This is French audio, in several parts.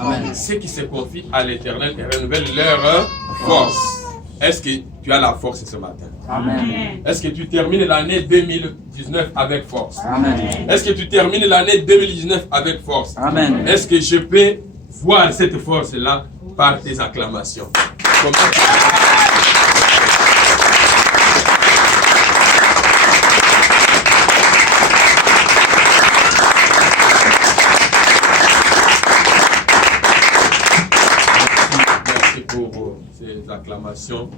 Amen. Ceux qui se confient à l'Éternel et renouvellent leur force. Est-ce que tu as la force ce matin? Amen. Est-ce que tu termines l'année 2019 avec force? Amen. Est-ce que tu termines l'année 2019 avec force? Amen. Est-ce que je peux voir cette force-là par tes acclamations? Merci pour ces acclamations.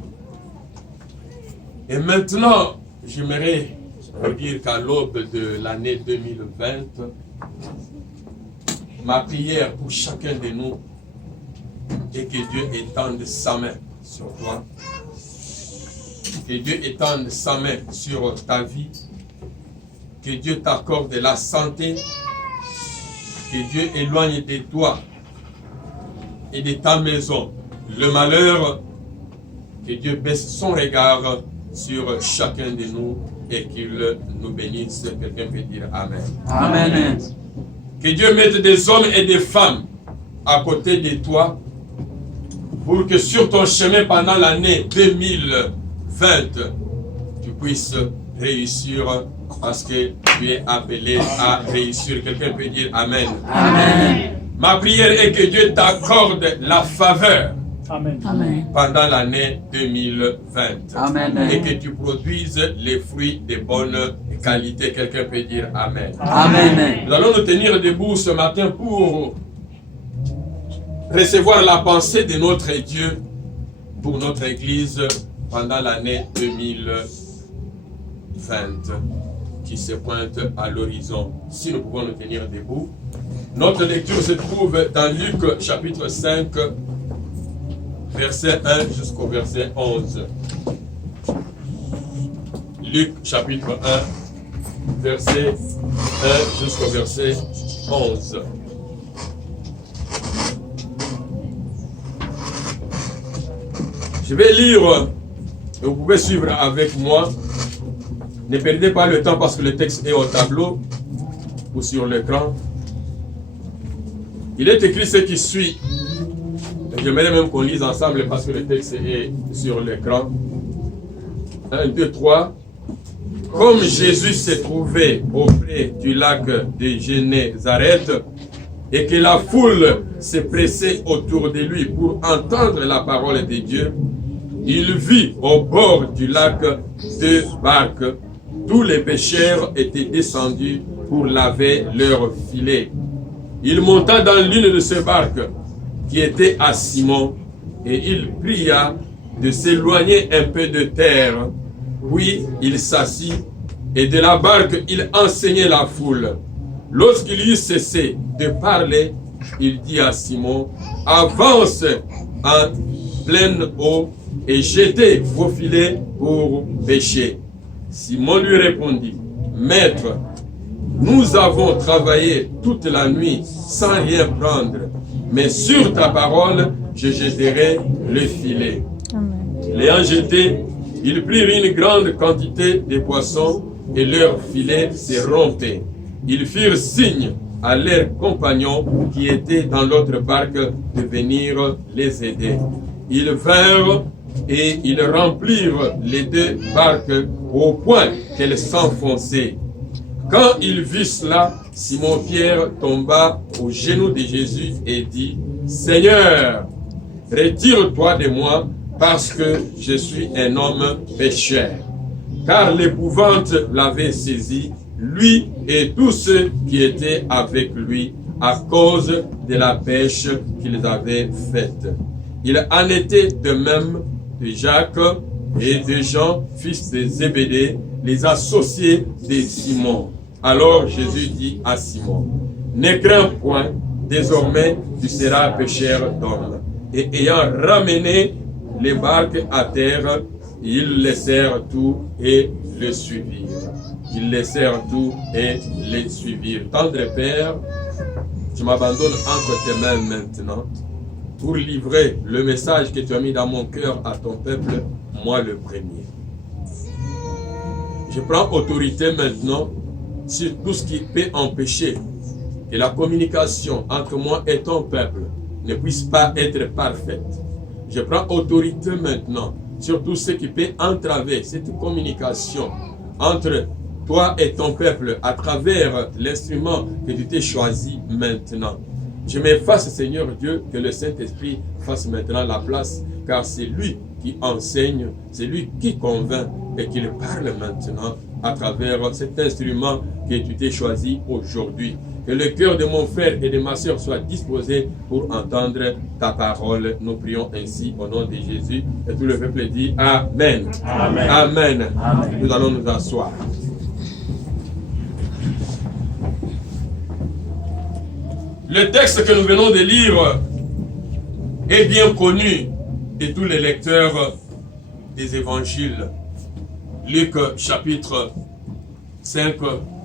Et maintenant, j'aimerais dire qu'à l'aube de l'année 2020, ma prière pour chacun de nous est que Dieu étende sa main sur toi, que Dieu étende sa main sur ta vie, que Dieu t'accorde la santé, que Dieu éloigne de toi et de ta maison le malheur, que Dieu baisse son regard sur chacun de nous et qu'il nous bénisse. Quelqu'un peut dire Amen. Amen. Que Dieu mette des hommes et des femmes à côté de toi pour que sur ton chemin pendant l'année 2020, tu puisses réussir parce que tu es appelé à réussir. Quelqu'un peut dire Amen. Amen. Ma prière est que Dieu t'accorde la faveur Amen. pendant l'année 2020. Amen. Et que tu produises les fruits de bonne qualité. Quelqu'un peut dire Amen. Amen. Nous allons nous tenir debout ce matin pour recevoir la pensée de notre Dieu pour notre Église pendant l'année 2020 qui se pointe à l'horizon. Si nous pouvons nous tenir debout. Notre lecture se trouve dans Luc chapitre 5, verset 1 jusqu'au verset 11. Luc chapitre 1, verset 1 jusqu'au verset 11. Je vais lire, et vous pouvez suivre avec moi. Ne perdez pas le temps parce que le texte est au tableau ou sur l'écran. Il est écrit ce qui suit. J'aimerais même qu'on lise ensemble parce que le texte est sur l'écran. 1, 2, 3. Comme Jésus se trouvait auprès du lac de Génézareth et que la foule se pressait autour de lui pour entendre la parole de Dieu, il vit au bord du lac 2 barques. Tous les pêcheurs étaient descendus pour laver leurs filets. Il monta dans l'une de ces barques qui était à Simon et il pria de s'éloigner un peu de terre. Puis il s'assit et de la barque il enseignait la foule. Lorsqu'il eut cessé de parler, il dit à Simon, avance en pleine eau et jetez vos filets pour pêcher. Simon lui répondit, Maître, nous avons travaillé toute la nuit sans rien prendre, mais sur ta parole, je jetterai le filet. L'ayant jeté, ils prirent une grande quantité de poissons et leur filet se rompait. Ils firent signe à leurs compagnons qui étaient dans l'autre barque de venir les aider. Ils vinrent et ils remplirent les deux barques au point qu'elles s'enfonçaient. Quand il vit cela, Simon-Pierre tomba aux genoux de Jésus et dit, Seigneur, retire-toi de moi parce que je suis un homme pécheur. Car l'épouvante l'avait saisi, lui et tous ceux qui étaient avec lui, à cause de la pêche qu'ils avaient faite. Il en était de même de Jacques et de Jean, fils de Zébédée, les associés de Simon. Alors Jésus dit à Simon, ne crains point, désormais tu seras pêcheur d'hommes. Et ayant ramené les barques à terre, ils laissèrent tout et le suivirent. Ils laissèrent tout et les suivirent. Tendre Père, je m'abandonne entre tes mains maintenant pour livrer le message que tu as mis dans mon cœur à ton peuple, moi le premier. Je prends autorité maintenant sur tout ce qui peut empêcher que la communication entre moi et ton peuple ne puisse pas être parfaite. Je prends autorité maintenant sur tout ce qui peut entraver cette communication entre toi et ton peuple à travers l'instrument que tu t'es choisi maintenant. Je m'efface, Seigneur Dieu, que le Saint-Esprit fasse maintenant la place, car c'est lui qui enseigne, c'est lui qui convainc et qui parle maintenant à travers cet instrument que tu t'es choisi aujourd'hui. Que le cœur de mon frère et de ma soeur soit disposé pour entendre ta parole. Nous prions ainsi au nom de Jésus. Et tout le peuple dit Amen. Amen. Amen. Amen. Nous allons nous asseoir. Le texte que nous venons de lire est bien connu de tous les lecteurs des évangiles. Luc chapitre 5,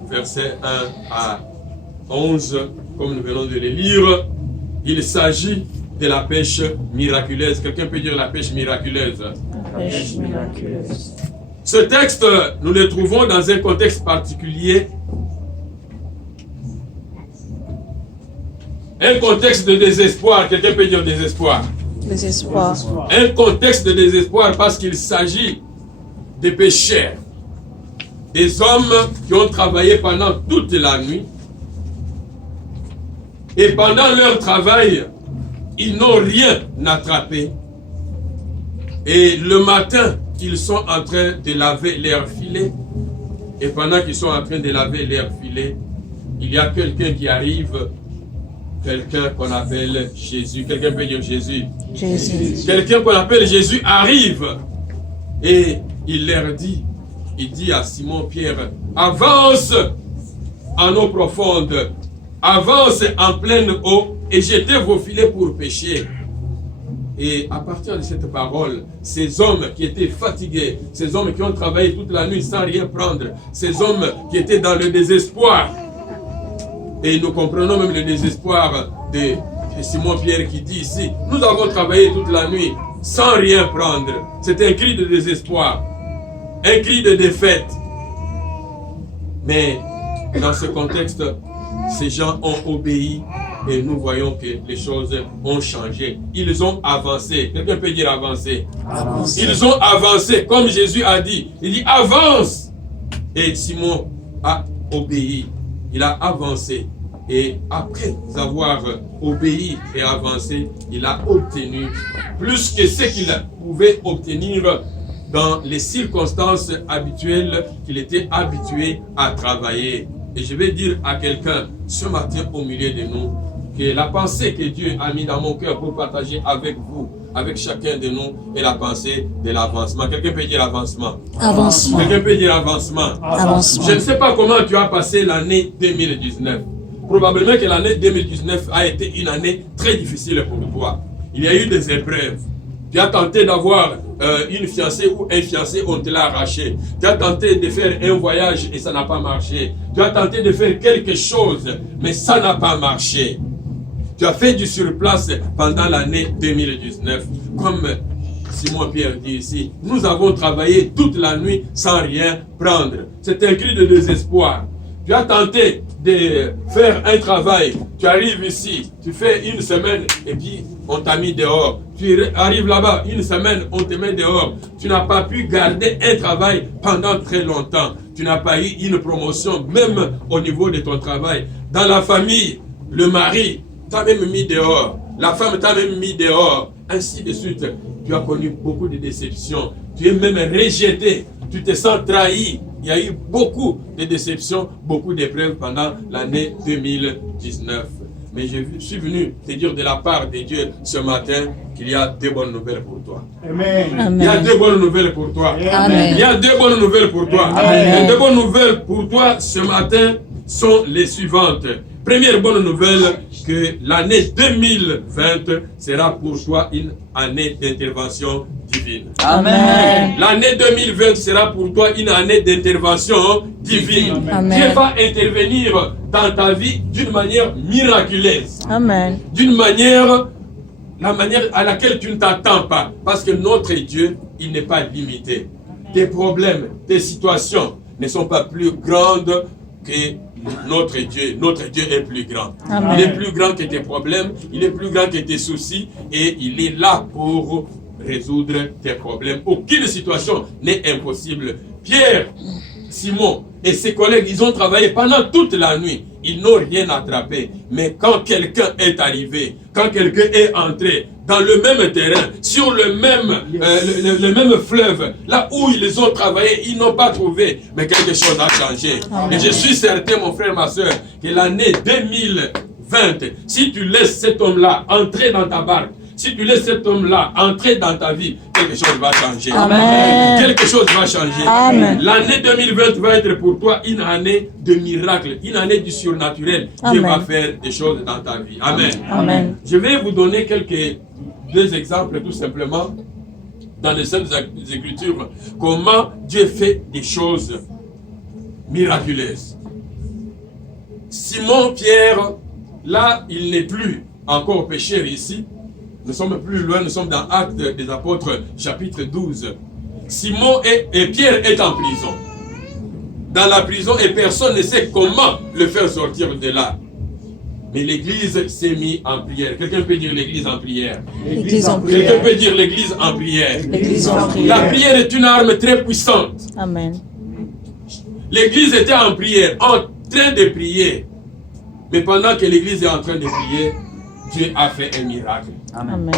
verset 1 à 11, comme nous venons de le lire. Il s'agit de la pêche miraculeuse. Quelqu'un peut dire la pêche miraculeuse? La pêche miraculeuse. Ce texte, nous le trouvons dans un contexte particulier. Un contexte de désespoir. Quelqu'un peut dire désespoir? Désespoir. Un contexte de désespoir parce qu'il s'agit des pécheurs. Des hommes qui ont travaillé pendant toute la nuit. Et pendant leur travail, ils n'ont rien attrapé. Et le matin, ils sont en train de laver leurs filets. Et pendant qu'ils sont en train de laver leurs filets, il y a quelqu'un qui arrive. Quelqu'un qu'on appelle Jésus. Quelqu'un peut dire Jésus. Jésus. Quelqu'un qu'on appelle Jésus arrive. Et il leur dit, il dit à Simon-Pierre, avance en eau profonde, avance en pleine eau et jetez vos filets pour pêcher. Et à partir de cette parole, ces hommes qui étaient fatigués, ces hommes qui ont travaillé toute la nuit sans rien prendre, ces hommes qui étaient dans le désespoir, et nous comprenons même le désespoir de Simon-Pierre qui dit ici, nous avons travaillé toute la nuit sans rien prendre. C'est un cri de désespoir, un cri de défaite. Mais dans ce contexte, ces gens ont obéi et nous voyons que les choses ont changé. Ils ont avancé. Quelqu'un peut dire avancer? Avancé. Ils ont avancé, comme Jésus a dit. Il dit avance. Et Simon a obéi. Il a avancé et après avoir obéi et avancé, il a obtenu plus que ce qu'il pouvait obtenir dans les circonstances habituelles qu'il était habitué à travailler. Et je vais dire à quelqu'un ce matin au milieu de nous que la pensée que Dieu a mis dans mon cœur pour partager avec vous, avec chacun de nous, est la pensée de l'avancement. Quelqu'un peut dire avancement? Avancement. Quelqu'un peut dire avancement? Avancement. Je ne sais pas comment tu as passé l'année 2019. Probablement que l'année 2019 a été une année très difficile pour toi. Il y a eu des épreuves. Tu as tenté d'avoir une fiancée ou un fiancé, on te l'a arraché. Tu as tenté de faire un voyage et ça n'a pas marché. Tu as tenté de faire quelque chose, mais ça n'a pas marché. Tu as fait du surplace pendant l'année 2019. Comme Simon-Pierre dit ici, nous avons travaillé toute la nuit sans rien prendre. C'est un cri de désespoir. Tu as tenté de faire un travail, tu arrives ici, tu fais une semaine et puis on t'a mis dehors. Tu arrives là-bas, une semaine, on te met dehors. Tu n'as pas pu garder un travail pendant très longtemps. Tu n'as pas eu une promotion, même au niveau de ton travail. Dans la famille, le mari t'a même mis dehors. La femme t'a même mis dehors. Ainsi de suite. Tu as connu beaucoup de déceptions. Tu es même rejeté. Tu te sens trahi. Il y a eu beaucoup de déceptions, beaucoup d'épreuves pendant l'année 2019. Mais je suis venu te dire de la part de Dieu ce matin qu'il y a deux bonnes nouvelles pour toi. Amen. Il y a deux bonnes nouvelles pour toi. Amen. Il y a deux bonnes nouvelles pour toi. Amen. Les deux bonnes nouvelles pour toi ce matin sont les suivantes. Première bonne nouvelle, que l'année 2020 sera pour toi une année d'intervention divine. Amen. L'année 2020 sera pour toi une année d'intervention divine. Amen. Dieu va intervenir dans ta vie d'une manière miraculeuse. Amen. D'une manière, la manière à laquelle tu ne t'attends pas. Parce que notre Dieu, il n'est pas limité. Tes problèmes, tes situations ne sont pas plus grandes que notre Dieu est plus grand. Amen. Il est plus grand que tes problèmes, il est plus grand que tes soucis et il est là pour résoudre tes problèmes. Aucune situation n'est impossible. Pierre, Simon et ses collègues, ils ont travaillé pendant toute la nuit. Ils n'ont rien attrapé. Mais quand quelqu'un est arrivé, quand quelqu'un est entré dans le même terrain, sur le même fleuve, là où ils ont travaillé, ils n'ont pas trouvé. Mais quelque chose a changé. Et je suis certain, mon frère, ma soeur, que l'année 2020, si tu laisses cet homme-là entrer dans ta barque, si tu laisses cet homme-là entrer dans ta vie, quelque chose va changer. Amen. Quelque chose va changer. Amen. L'année 2020 va être pour toi une année de miracles, une année du surnaturel. Dieu va faire des choses dans ta vie. Amen. Amen. Je vais vous donner deux exemples tout simplement dans les Saintes Écritures. Comment Dieu fait des choses miraculeuses. Simon Pierre, là, il n'est plus encore pécheur ici. Nous sommes plus loin, nous sommes dans Actes des Apôtres, chapitre 12. Simon et Pierre est en prison. Dans la prison, et personne ne sait comment le faire sortir de là. Mais l'église s'est mise en prière. Quelqu'un peut dire l'église en prière. L'église en Quelqu'un prière. peut dire l'église en prière. L'église en La prière. prière est une arme très puissante. Amen. L'église était en prière, en train de prier. Mais pendant que l'église est en train de prier, Dieu a fait un miracle. Amen.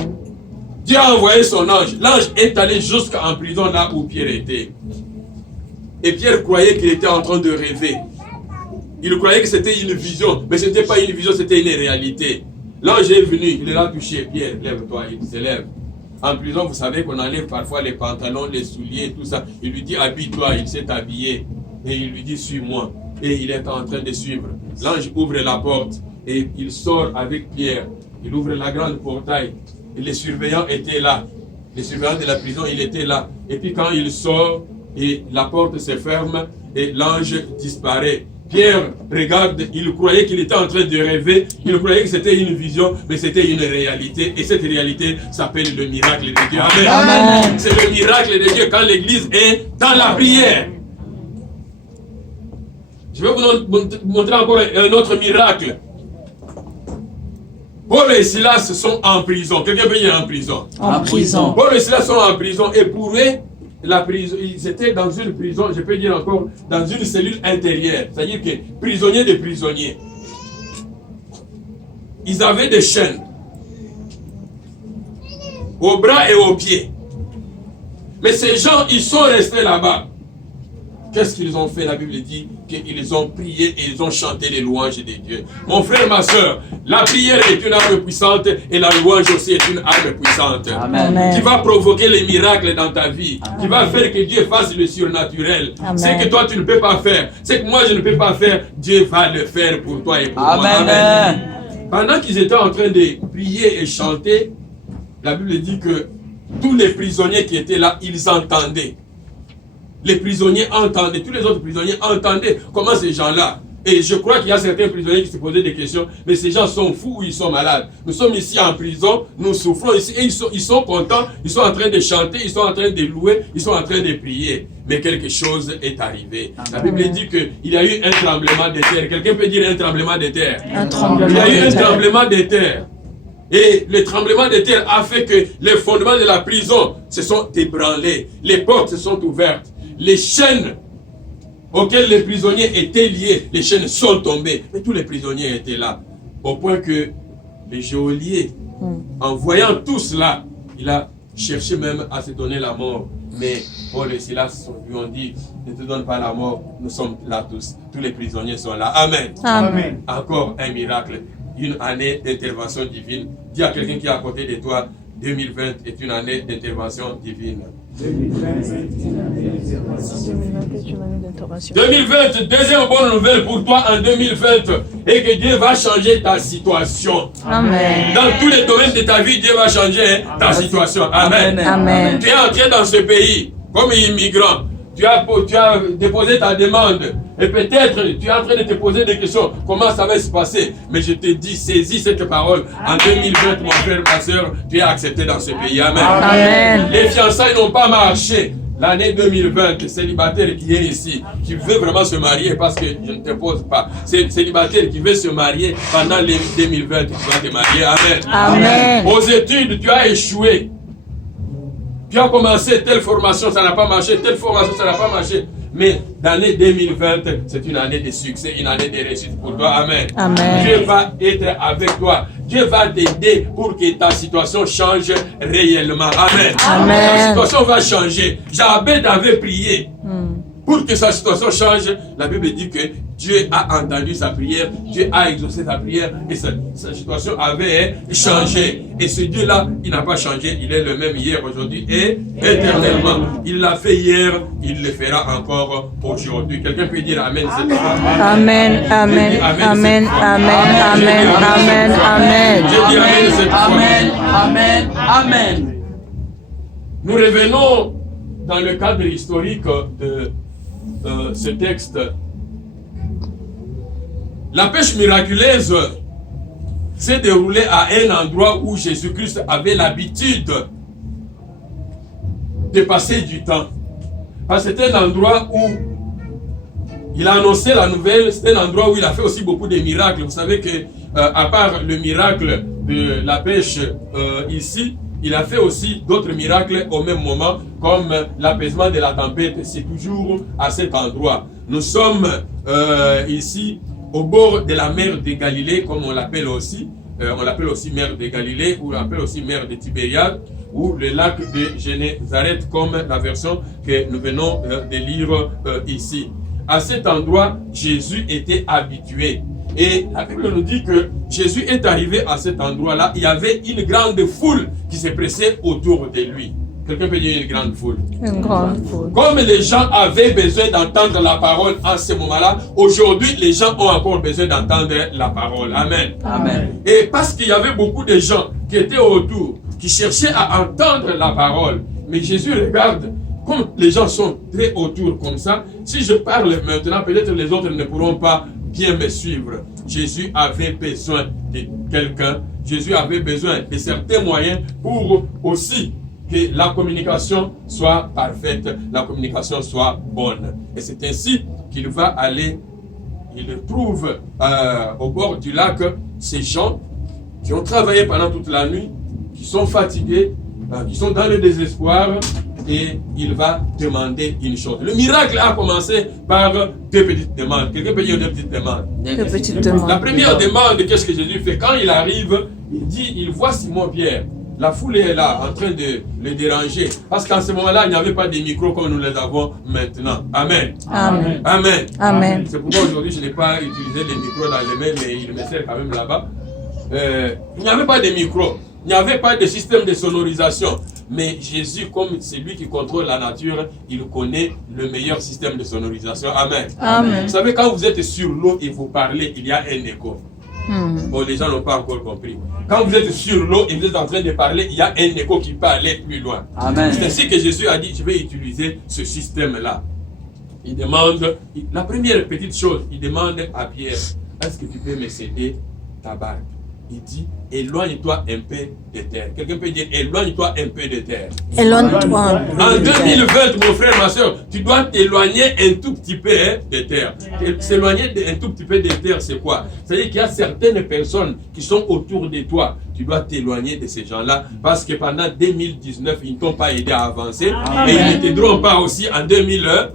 Dieu a envoyé son ange. L'ange est allé jusqu'en prison là où Pierre était. Et Pierre croyait qu'il était en train de rêver. Il croyait que c'était une vision. Mais ce n'était pas une vision, c'était une réalité. L'ange est venu, il l'a touché. Pierre, lève-toi, il se lève. En prison, vous savez qu'on enlève parfois les pantalons, les souliers, tout ça. Il lui dit, habille-toi, il s'est habillé. Et il lui dit, suis-moi. Et il est en train de suivre. L'ange ouvre la porte et il sort avec Pierre. Il ouvre la grande portail. Et les surveillants étaient là. Les surveillants de la prison, il était là. Et puis quand il sort, et la porte se ferme et l'ange disparaît. Pierre regarde, il croyait qu'il était en train de rêver, il croyait que c'était une vision, mais c'était une réalité. Et cette réalité s'appelle le miracle de Dieu. Amen. Amen. C'est le miracle de Dieu quand l'église est dans la prière. Je vais vous montrer encore un autre miracle. Paul et Silas sont en prison. Quelqu'un peut dire en prison. En prison. Paul et Silas sont en prison et pour eux, la prison, ils étaient dans une prison, je peux dire encore, dans une cellule intérieure. C'est-à-dire que prisonniers de prisonniers. Ils avaient des chaînes aux bras et aux pieds. Mais ces gens, ils sont restés là-bas. Qu'est-ce qu'ils ont fait? La Bible dit qu'ils ont prié et ils ont chanté les louanges de Dieu. Mon frère, ma soeur, la prière est une arme puissante et la louange aussi est une arme puissante. Amen. Qui va provoquer les miracles dans ta vie. Qui va faire que Dieu fasse le surnaturel. Amen. Ce que toi tu ne peux pas faire, ce que moi je ne peux pas faire, Dieu va le faire pour toi et pour moi. Amen. Pendant qu'ils étaient en train de prier et chanter, la Bible dit que tous les prisonniers qui étaient là, ils entendaient. Les prisonniers entendaient, tous les autres prisonniers entendaient comment ces gens-là. Et je crois qu'il y a certains prisonniers qui se posaient des questions, mais ces gens sont fous ou ils sont malades. Nous sommes ici en prison, nous souffrons ici, et ils sont contents, ils sont en train de chanter, ils sont en train de louer, ils sont en train de prier. Mais quelque chose est arrivé. La Bible dit qu'il y a eu un tremblement de terre. Quelqu'un peut dire un tremblement de terre? Un tremblement Il y a eu de un terre. tremblement de terre. Et le tremblement de terre a fait que les fondements de la prison se sont ébranlés. Les portes se sont ouvertes. Les chaînes auxquelles les prisonniers étaient liés, les chaînes sont tombées. Mais tous les prisonniers étaient là. Au point que le geôlier, en voyant tout cela, il a cherché même à se donner la mort. Mais Paul et Silas lui ont dit, ne te donne pas la mort, nous sommes là tous. Tous les prisonniers sont là. Amen. Amen. Encore un miracle. Une année d'intervention divine. Dis à quelqu'un qui est à côté de toi, 2020 est une année d'intervention divine. 2020, deuxième bonne nouvelle pour toi en 2020 et que Dieu va changer ta situation. Amen. Dans tous les domaines de ta vie, Dieu va changer ta situation. Amen. Amen. Tu es entré dans ce pays comme immigrant. Tu as déposé ta demande et peut-être tu es en train de te poser des questions. Comment ça va se passer? Mais je te dis, saisis cette parole. En 2020, mon frère, ma soeur, tu es accepté dans ce pays. Amen. Amen. Les fiançailles n'ont pas marché. l'année 2020, célibataire qui est ici, qui veut vraiment se marier, parce que je ne te pose pas, c'est célibataire qui veut se marier pendant les 2020, tu vas te marier. Amen. Amen. Aux études, tu as échoué. Tu as commencé telle formation, ça n'a pas marché, telle formation, ça n'a pas marché. Mais l'année 2020, c'est une année de succès, une année de réussite pour toi. Amen. Amen. Dieu va être avec toi. Dieu va t'aider pour que ta situation change réellement. Amen. Amen. Ta situation va changer. Jabez avait prié. Pour que sa situation change, la Bible dit que Dieu a entendu sa prière, Dieu a exaucé sa prière et sa situation avait changé. Et ce Dieu-là, il n'a pas changé, il est le même hier, aujourd'hui et éternellement. Il l'a fait hier, il le fera encore aujourd'hui. Quelqu'un peut dire Amen cette fois. Amen. Amen. Amen. Amen. Amen. Amen. Amen. Je dis Amen cette fois. Amen. Amen. Amen. Nous revenons dans le cadre historique de ce texte. La pêche miraculeuse s'est déroulée à un endroit où Jésus-Christ avait l'habitude de passer du temps. Parce que c'était un endroit où il a annoncé la nouvelle, c'était un endroit où il a fait aussi beaucoup de miracles. Vous savez que à part le miracle de la pêche ici, il a fait aussi d'autres miracles au même moment, comme l'apaisement de la tempête. C'est toujours à cet endroit. Nous sommes ici au bord de la mer de Galilée, comme on l'appelle aussi. On l'appelle aussi mer de Galilée, ou on l'appelle aussi mer de Tibériade, ou le lac de Génézareth, comme la version que nous venons de lire ici. À cet endroit, Jésus était habitué. Et la Bible nous dit que Jésus est arrivé à cet endroit-là. Il y avait une grande foule qui se pressait autour de lui. Quelqu'un peut dire une grande foule. Une grande foule. Comme les gens avaient besoin d'entendre la parole en ce moment-là, aujourd'hui, les gens ont encore besoin d'entendre la parole. Amen. Amen. Et parce qu'il y avait beaucoup de gens qui étaient autour, qui cherchaient à entendre la parole. Mais Jésus regarde, comme les gens sont très autour comme ça, si je parle maintenant, peut-être les autres ne pourront pas bien me suivre. Jésus avait besoin de quelqu'un. Jésus avait besoin de certains moyens pour aussi que la communication soit parfaite, la communication soit bonne. Et c'est ainsi qu'il va aller, il trouve au bord du lac ces gens qui ont travaillé pendant toute la nuit, qui sont fatigués, qui sont dans le désespoir, et il va demander une chose. Le miracle a commencé par deux petites demandes. Quelqu'un peut dire deux petites demandes. Deux petites demandes. La première demande, qu'est-ce que Jésus fait? Quand il arrive, il dit, il voit Simon-Pierre. La foule est là, en train de le déranger. Parce qu'en ce moment-là, il n'y avait pas de micros comme nous les avons maintenant. Amen. Amen. Amen. Amen. C'est pourquoi aujourd'hui, je n'ai pas utilisé les micros dans les mains, mais il me sert quand même là-bas. Il n'y avait pas de micros. Il n'y avait pas de système de sonorisation. Mais Jésus, comme c'est lui qui contrôle la nature, il connaît le meilleur système de sonorisation. Amen. Amen. Vous savez, quand vous êtes sur l'eau et vous parlez, il y a un écho. Bon, les gens n'ont pas encore compris. Quand vous êtes sur l'eau et vous êtes en train de parler, il y a un écho qui peut aller plus loin. Amen. C'est ainsi que Jésus a dit, je vais utiliser ce système-là. Il demande, la première petite chose, il demande à Pierre, est-ce que tu peux me céder ta barque? Il dit, éloigne-toi un peu de terre. Quelqu'un peut dire, éloigne-toi un peu de terre. Éloigne-toi un peu. En 2020, mon frère, ma soeur, tu dois t'éloigner un tout petit peu de terre. S'éloigner un tout petit peu de terre, c'est quoi? C'est-à-dire qu'il y a certaines personnes qui sont autour de toi. Tu dois t'éloigner de ces gens-là parce que pendant 2019, ils ne t'ont pas aidé à avancer. Amen. Et ils ne t'aideront pas aussi en 2020.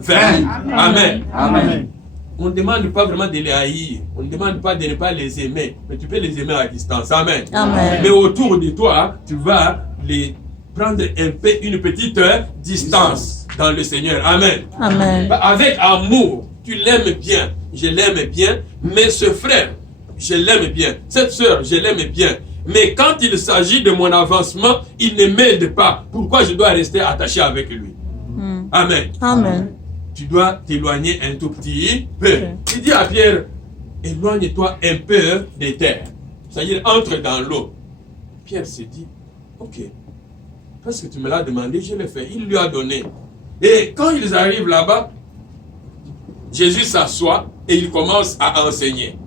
Amen. Amen. On ne demande pas vraiment de les haïr. On ne demande pas de ne pas les aimer. Mais tu peux les aimer à distance. Amen. Amen. Mais autour de toi, tu vas les prendre un peu, une petite distance dans le Seigneur. Amen. Amen. Avec amour, tu l'aimes bien. Je l'aime bien. Mais ce frère, je l'aime bien. Cette sœur, je l'aime bien. Mais quand il s'agit de mon avancement, il ne m'aide pas. Pourquoi je dois rester attaché avec lui? Amen. Amen. Tu dois t'éloigner un tout petit peu. Il dit à Pierre, éloigne-toi un peu de terre. C'est-à-dire, entre dans l'eau. Pierre s'est dit, ok, parce que tu me l'as demandé, je l'ai fait. Il lui a donné. Et quand ils arrivent là-bas, Jésus s'assoit et il commence à enseigner.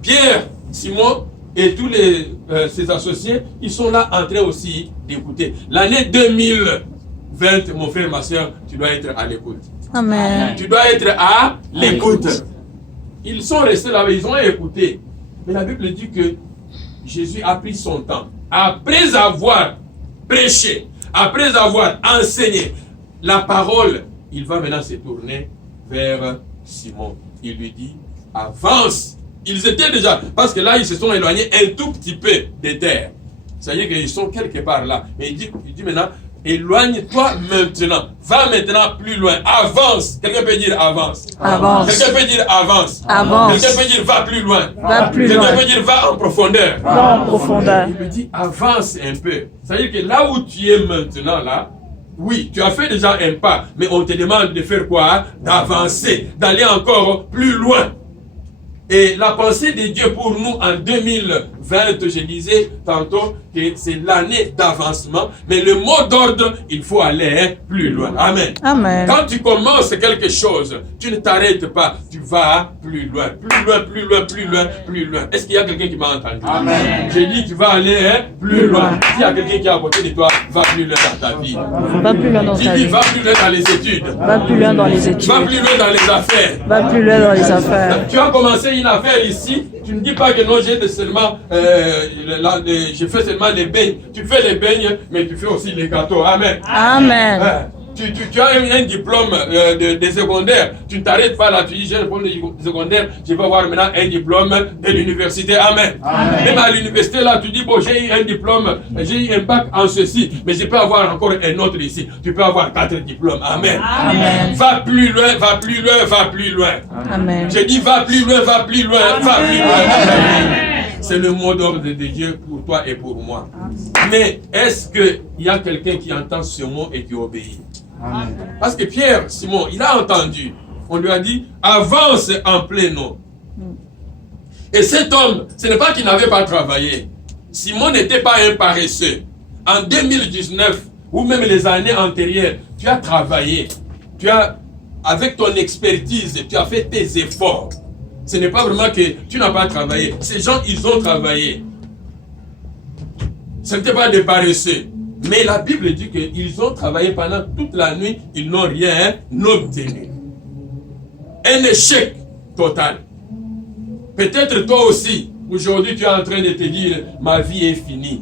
Pierre, Simon et tous ses associés, ils sont là en train aussi d'écouter. L'année 2020 20, mon frère, ma soeur, tu dois être à l'écoute. Amen. Tu dois être à l'écoute. Ils sont restés là-bas, ils ont écouté. Mais la Bible dit que Jésus a pris son temps. Après avoir prêché, après avoir enseigné la parole, il va maintenant se tourner vers Simon. Il lui dit, avance. Ils étaient déjà, parce que là, ils se sont éloignés un tout petit peu des terres. Ça y est qu'ils sont quelque part là. Mais il dit maintenant, éloigne-toi maintenant. Va maintenant plus loin. Avance. Quelqu'un peut dire avance. Avance. Quelqu'un peut dire avance. Avance. Quelqu'un peut dire va plus loin. Va plus Quelqu'un loin. peut dire va en profondeur. Va en profondeur. Il lui dit avance un peu. C'est-à-dire que là où tu es maintenant là, oui, tu as fait déjà un pas, mais on te demande de faire quoi? D'avancer, d'aller encore plus loin. Et la pensée de Dieu pour nous en 2020, je disais tantôt que c'est l'année d'avancement, mais le mot d'ordre, il faut aller plus loin. Amen. Amen. Quand tu commences quelque chose, tu ne t'arrêtes pas, tu vas plus loin, plus loin, plus loin, plus loin, plus loin. Est-ce qu'il y a quelqu'un qui m'a entendu? Amen. J'ai dit tu vas aller plus loin. S'il y a quelqu'un qui est à côté de toi, va plus loin dans ta vie. Va plus loin dans ta Dis, vie. va plus loin dans les études. Va plus loin dans les études. Va plus loin dans les affaires. Va plus loin dans les affaires. Tu as commencé une affaire ici, tu ne dis pas que non, j'ai seulement, je fais seulement les beignes. Tu fais les beignes, mais tu fais aussi les gâteaux. Amen. Amen. Tu as un diplôme de secondaire, tu ne t'arrêtes pas là, tu dis j'ai un diplôme de secondaire, je vais avoir maintenant un diplôme de l'université. Amen. Amen. Même à l'université là, tu dis bon, j'ai eu un diplôme, j'ai eu un bac en ceci, mais je peux avoir encore un autre ici. Tu peux avoir 4 diplômes. Amen. Amen. Va plus loin, va plus loin, va plus loin. Amen. Je dis va plus loin, va plus loin, va plus loin. Amen. C'est le mot d'ordre de Dieu pour toi et pour moi. Mais est-ce qu'il y a quelqu'un qui entend ce mot et qui obéit? Amen. Parce que Pierre, Simon, il a entendu. On lui a dit, avance en plein eau. Et cet homme, ce n'est pas qu'il n'avait pas travaillé. Simon n'était pas un paresseux. En 2019, ou même les années antérieures, tu as travaillé. Tu as, avec ton expertise, tu as fait tes efforts. Ce n'est pas vraiment que tu n'as pas travaillé. Ces gens, ils ont travaillé. Ce n'était pas des paresseux. Mais la Bible dit qu'ils ont travaillé pendant toute la nuit, ils n'ont rien obtenu. Un échec total. Peut-être toi aussi, aujourd'hui tu es en train de te dire, ma vie est finie.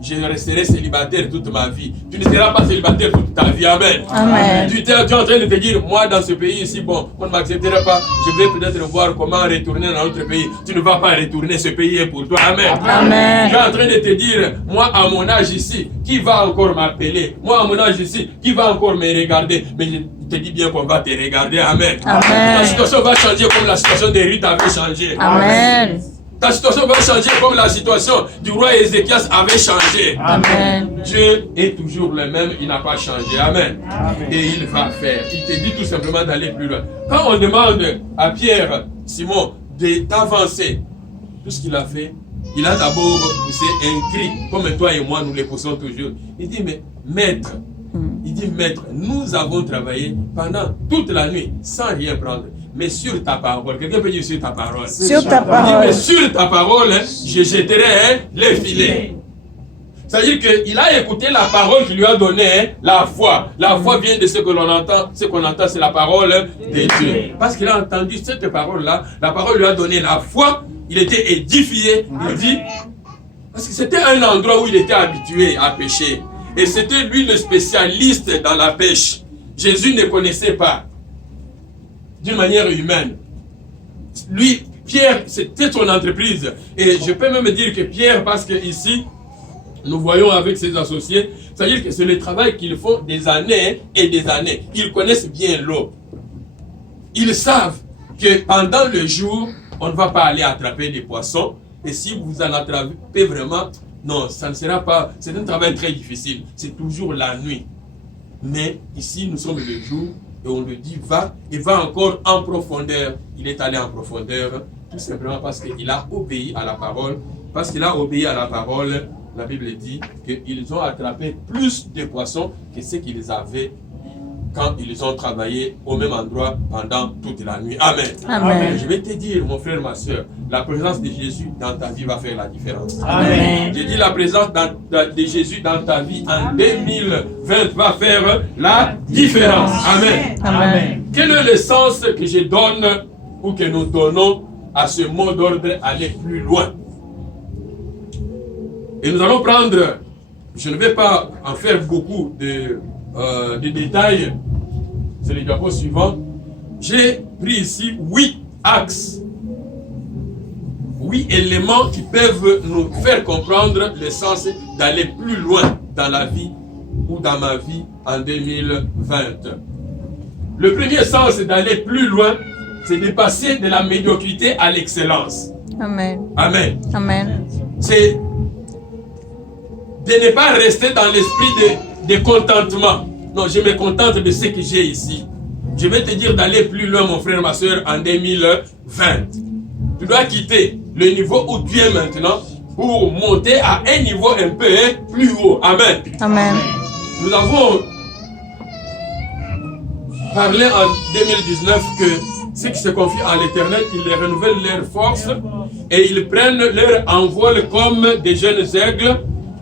Je resterai célibataire toute ma vie. Tu ne seras pas célibataire toute ta vie. Amen. Amen. Tu es en train de te dire, moi dans ce pays ici, bon, on ne m'acceptera pas. Je vais peut-être voir comment retourner dans notre pays. Tu ne vas pas retourner, ce pays est pour toi. Amen. Amen. Tu es en train de te dire, moi à mon âge ici, qui va encore m'appeler? Moi à mon âge ici, qui va encore me regarder? Mais je te dis bien qu'on va te regarder. Amen. Amen. La situation va changer comme la situation de Ruth avait changé. Amen. Ta situation va changer comme la situation du roi Ézéchias avait changé. Amen. Dieu est toujours le même, il n'a pas changé. Amen. Et il va faire. Il te dit tout simplement d'aller plus loin. Quand on demande à Pierre, Simon, d'avancer, tout ce qu'il a fait, il a d'abord poussé un cri, comme toi et moi nous le poussons toujours. Il dit, mais maître, nous avons travaillé pendant toute la nuit sans rien prendre. Mais sur ta parole, quelqu'un peut dire sur ta parole. Sur ta Il dit, parole. mais sur ta parole, je jetterai les filets. C'est-à-dire qu'il a écouté la parole qui lui a donné la foi. La foi vient de ce que l'on entend. Ce qu'on entend, c'est la parole de Dieu. Parce qu'il a entendu cette parole-là, la parole lui a donné la foi. Il était édifié. Il dit, parce que c'était un endroit où il était habitué à pêcher. Et c'était lui le spécialiste dans la pêche. Jésus ne connaissait pas. D'une manière humaine. Lui, Pierre, c'était son entreprise. Et je peux même dire que Pierre, parce que ici, nous voyons avec ses associés, c'est-à-dire que c'est le travail qu'ils font des années et des années. Ils connaissent bien l'eau. Ils savent que pendant le jour, on ne va pas aller attraper des poissons. Et si vous en attrapez vraiment, non, ça ne sera pas... C'est un travail très difficile. C'est toujours la nuit. Mais ici, nous sommes le jour. Et on lui dit, va, et va encore en profondeur. Il est allé en profondeur, tout simplement parce qu'il a obéi à la parole. Parce qu'il a obéi à la parole, la Bible dit qu'ils ont attrapé plus de poissons que ce qu'ils avaient quand ils ont travaillé au même endroit pendant toute la nuit. Amen. Amen. Je vais te dire, mon frère, ma soeur, la présence de Jésus dans ta vie va faire la différence. Amen. J'ai dit la présence de Jésus dans ta vie en 2020 va faire la différence. Amen. Amen. Quel est le sens que je donne ou que nous donnons à ce mot d'ordre aller plus loin? Et nous allons prendre, je ne vais pas en faire beaucoup de détails, c'est le diapo suivant. J'ai pris ici 8 axes, 8 éléments qui peuvent nous faire comprendre le sens d'aller plus loin dans la vie ou dans ma vie en 2020. Le premier sens d'aller plus loin, c'est de passer de la médiocrité à l'excellence. Amen. Amen. Amen. C'est de ne pas rester dans l'esprit de contentement. Non, je me contente de ce que j'ai ici. Je vais te dire d'aller plus loin, mon frère, ma soeur, en 2020. Tu dois quitter le niveau où tu es maintenant pour monter à un niveau un peu plus haut. Amen. Amen. Nous avons parlé en 2019 que ceux qui se confient en l'Éternel, ils renouvellent leurs forces et ils prennent leur envol comme des jeunes aigles.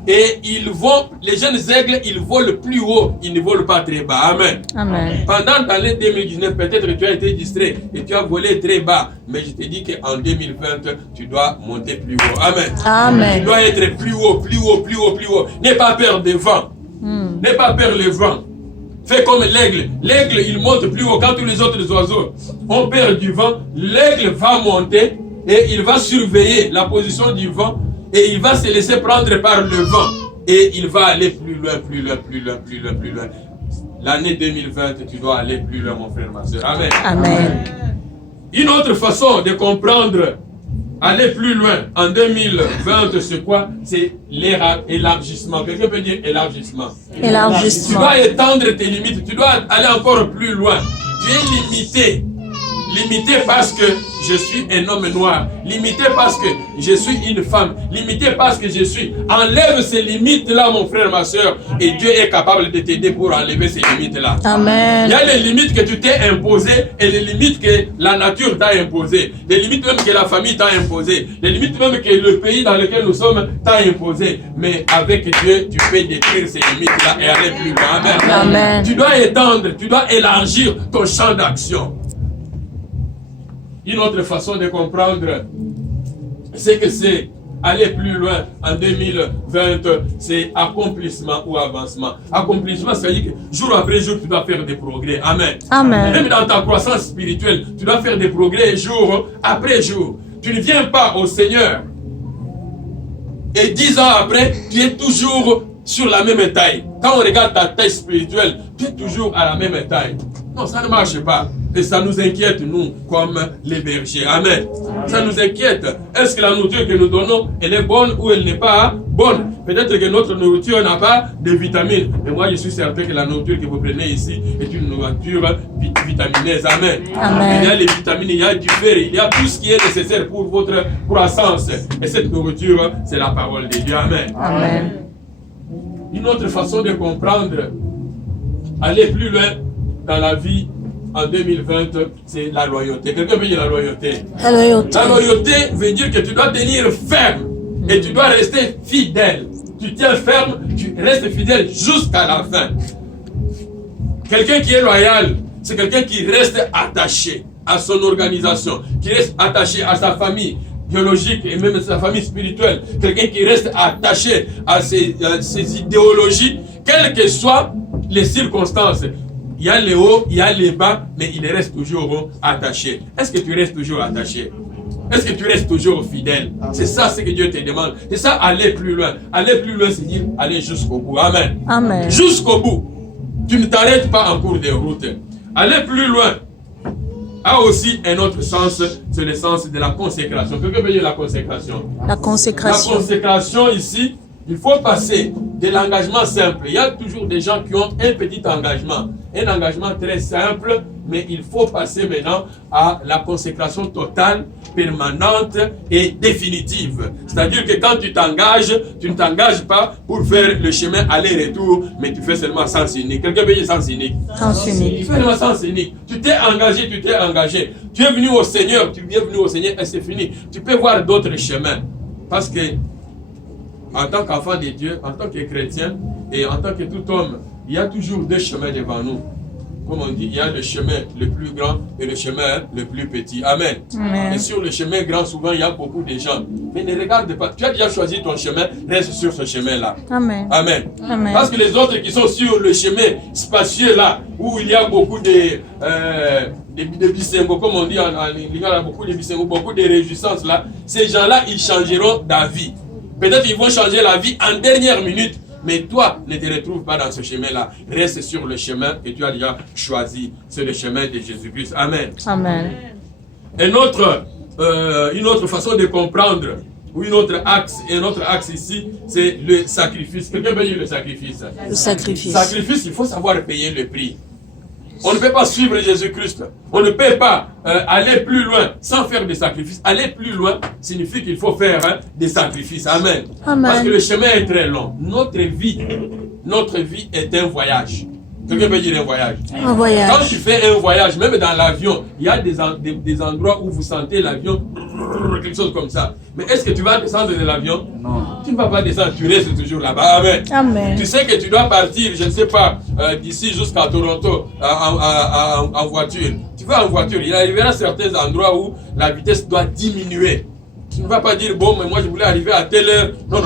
Et ils vont, les jeunes aigles, ils volent plus haut, ils ne volent pas très bas. Amen. Amen. Pendant l'année 2019, peut-être que tu as été distrait et tu as volé très bas. Mais je te dis qu'en 2020, tu dois monter plus haut. Amen. Amen. Tu dois être plus haut, plus haut, plus haut, plus haut. N'aie pas peur des vents. N'aie pas peur des vents. Fais comme l'aigle. L'aigle, il monte plus haut quand tous les autres oiseaux ont peur du vent. L'aigle va monter et il va surveiller la position du vent. Et il va se laisser prendre par le vent. Et il va aller plus loin, plus loin, plus loin, plus loin, plus loin. L'année 2020, tu dois aller plus loin, mon frère, ma soeur. Amen. Amen. Une autre façon de comprendre aller plus loin en 2020, c'est quoi? C'est l'élargissement. Quelqu'un peut dire élargissement. Tu Élargissement. dois étendre tes limites. Tu dois aller encore plus loin. Tu es limité. Limité parce que je suis un homme noir. Limité parce que je suis une femme. Limité parce que je suis. Enlève ces limites-là, mon frère, ma soeur. Et Dieu est capable de t'aider pour enlever ces limites-là. Amen. Il y a les limites que tu t'es imposées et les limites que la nature t'a imposées. Les limites même que la famille t'a imposées. Les limites même que le pays dans lequel nous sommes t'a imposées. Mais avec Dieu, tu peux détruire ces limites-là et aller plus loin. Amen. Amen. Tu dois étendre, tu dois élargir ton champ d'action. Une autre façon de comprendre, c'est que c'est aller plus loin en 2020, c'est accomplissement ou avancement. Accomplissement, c'est-à-dire que jour après jour, tu dois faire des progrès. Amen. Amen. Même dans ta croissance spirituelle, tu dois faire des progrès jour après jour. Tu ne viens pas au Seigneur et 10 ans après, tu es toujours sur la même taille. Quand on regarde ta taille spirituelle, tu es toujours à la même taille. Non, ça ne marche pas. Et ça nous inquiète, nous, comme les bergers. Amen. Ça nous inquiète. Est-ce que la nourriture que nous donnons, elle est bonne ou elle n'est pas bonne? Peut-être que notre nourriture n'a pas de vitamines. Mais moi, je suis certain que la nourriture que vous prenez ici est une nourriture vitamineuse. Amen. Amen. Il y a les vitamines, il y a du fer, il y a tout ce qui est nécessaire pour votre croissance. Et cette nourriture, c'est la parole de Dieu. Amen. Amen. Une autre façon de comprendre, aller plus loin dans la vie en 2020, c'est la loyauté. Quelqu'un veut dire la loyauté? La loyauté. La loyauté veut dire que tu dois tenir ferme et tu dois rester fidèle. Tu tiens ferme, tu restes fidèle jusqu'à la fin. Quelqu'un qui est loyal, c'est quelqu'un qui reste attaché à son organisation, qui reste attaché à sa famille biologique et même à sa famille spirituelle. Quelqu'un qui reste attaché à ses idéologies, quelles que soient les circonstances. Il y a les hauts, il y a les bas, mais il reste toujours attaché. Est-ce que tu restes toujours attaché? Est-ce que tu restes toujours fidèle? C'est ça ce que Dieu te demande. C'est ça, aller plus loin. Aller plus loin, c'est dire aller jusqu'au bout. Amen. Amen. Jusqu'au bout. Tu ne t'arrêtes pas en cours de route. Aller plus loin a aussi un autre sens, c'est le sens de la consécration. Quelqu'un veut dire la consécration? La La consécration. consécration ici, Il faut passer de l'engagement simple. Il y a toujours des gens qui ont un petit engagement. Un engagement très simple, mais il faut passer maintenant à la consécration totale, permanente et définitive. C'est-à-dire que quand tu t'engages, tu ne t'engages pas pour faire le chemin aller-retour, mais tu fais seulement sens unique. Quelqu'un peut dire sens unique? Sens unique. Tu fais seulement sens unique. Tu t'es engagé, tu t'es engagé. Tu es venu au Seigneur, tu es venu au Seigneur et c'est fini. Tu peux voir d'autres chemins. Parce que en tant qu'enfant de Dieu, en tant que chrétien et en tant que tout homme, il y a toujours deux chemins devant nous. Comme on dit, il y a le chemin le plus grand et le chemin le plus petit. Amen. Amen. Et sur le chemin grand, souvent, il y a beaucoup de gens. Mais ne regarde pas. Tu as déjà choisi ton chemin, reste sur ce chemin-là. Amen. Amen. Amen. Parce que les autres qui sont sur le chemin spacieux là, où il y a beaucoup de bisengos, comme on dit en il y a beaucoup de bisengos, beaucoup de réjouissances là, ces gens-là, ils changeront d'avis. Peut-être ils vont changer la vie en dernière minute, mais toi, ne te retrouve pas dans ce chemin-là. Reste sur le chemin que tu as déjà choisi. C'est le chemin de Jésus-Christ. Amen. Amen. Une autre façon de comprendre, ou un autre axe ici, c'est le sacrifice. Quelqu'un veut dire le sacrifice? Le sacrifice. Sacrifice, il faut savoir payer le prix. On ne peut pas suivre Jésus-Christ. On ne peut pas aller plus loin sans faire des sacrifices. Aller plus loin signifie qu'il faut faire des sacrifices. Amen. Amen. Parce que le chemin est très long. Notre vie est un voyage. Quelqu'un peut dire un voyage? Un voyage. Quand tu fais un voyage, même dans l'avion, il y a des endroits où vous sentez l'avion, quelque chose comme ça. Mais est-ce que tu vas descendre de l'avion? Non. Tu ne vas pas descendre, tu restes toujours là-bas. Amen. Amen. Tu sais que tu dois partir, je ne sais pas, d'ici jusqu'à Toronto en voiture. Tu vas en voiture, il arrivera certains endroits où la vitesse doit diminuer. Tu ne vas pas dire, bon, mais moi je voulais arriver à telle heure. Non.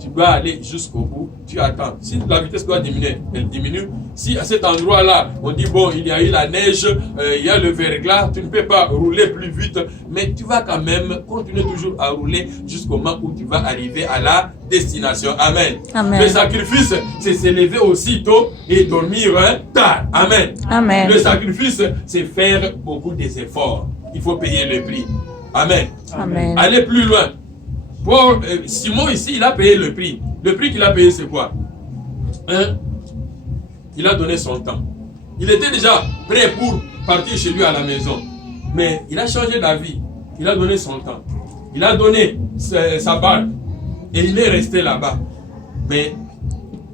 Tu dois aller jusqu'au bout, tu attends. Si la vitesse doit diminuer, elle diminue. Si à cet endroit-là, on dit, bon, il y a eu la neige, il y a le verglas, tu ne peux pas rouler plus vite, mais tu vas quand même continuer toujours à rouler jusqu'au moment où tu vas arriver à la destination. Amen. Amen. Le sacrifice, c'est se lever aussitôt et dormir tard. Amen. Amen. Le sacrifice, c'est faire beaucoup d'efforts. Il faut payer le prix. Amen. Amen. Aller plus loin. Pour Simon ici, il a payé le prix. Le prix qu'il a payé, c'est quoi? Il a donné son temps. Il était déjà prêt pour partir chez lui à la maison. Mais il a changé d'avis. Il a donné son temps. Il a donné sa barque. Et il est resté là-bas. Mais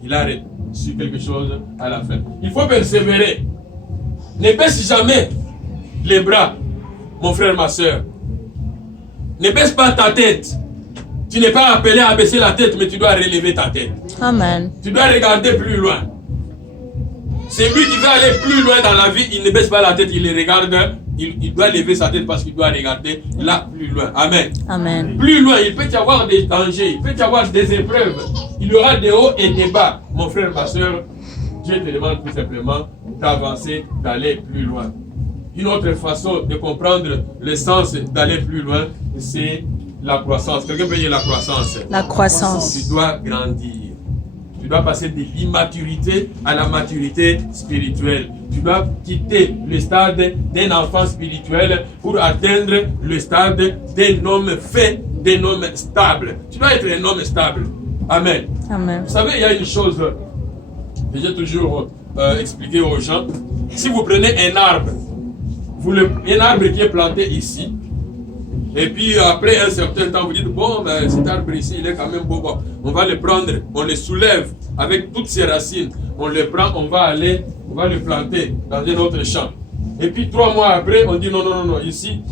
il a reçu quelque chose à la fin. Il faut persévérer. Ne baisse jamais les bras, mon frère, ma soeur. Ne baisse pas ta tête. Tu n'es pas appelé à baisser la tête, mais tu dois relever ta tête. Amen. Tu dois regarder plus loin. C'est lui qui veut aller plus loin dans la vie, il ne baisse pas la tête, il les regarde. Il doit lever sa tête parce qu'il doit regarder là plus loin. Amen. Amen. Plus loin, il peut y avoir des dangers, il peut y avoir des épreuves. Il y aura des hauts et des bas. Mon frère, ma soeur, Dieu te demande tout simplement d'avancer, d'aller plus loin. Une autre façon de comprendre le sens d'aller plus loin, c'est la croissance. Quelqu'un peut dire la croissance? La croissance. Tu dois grandir. Tu dois passer de l'immaturité à la maturité spirituelle. Tu dois quitter le stade d'un enfant spirituel pour atteindre le stade d'un homme fait, d'un homme stable. Tu dois être un homme stable. Amen. Amen. Vous savez, il y a une chose que j'ai toujours expliqué aux gens. Si vous prenez un arbre, un arbre qui est planté ici, et puis après un certain temps, vous dites, bon, ben, cet arbre ici, il est quand même beau. Bon, on va le prendre, on le soulève avec toutes ses racines. On le prend, on va le planter dans un autre champ. Et puis 3 mois après, on dit, non, ici,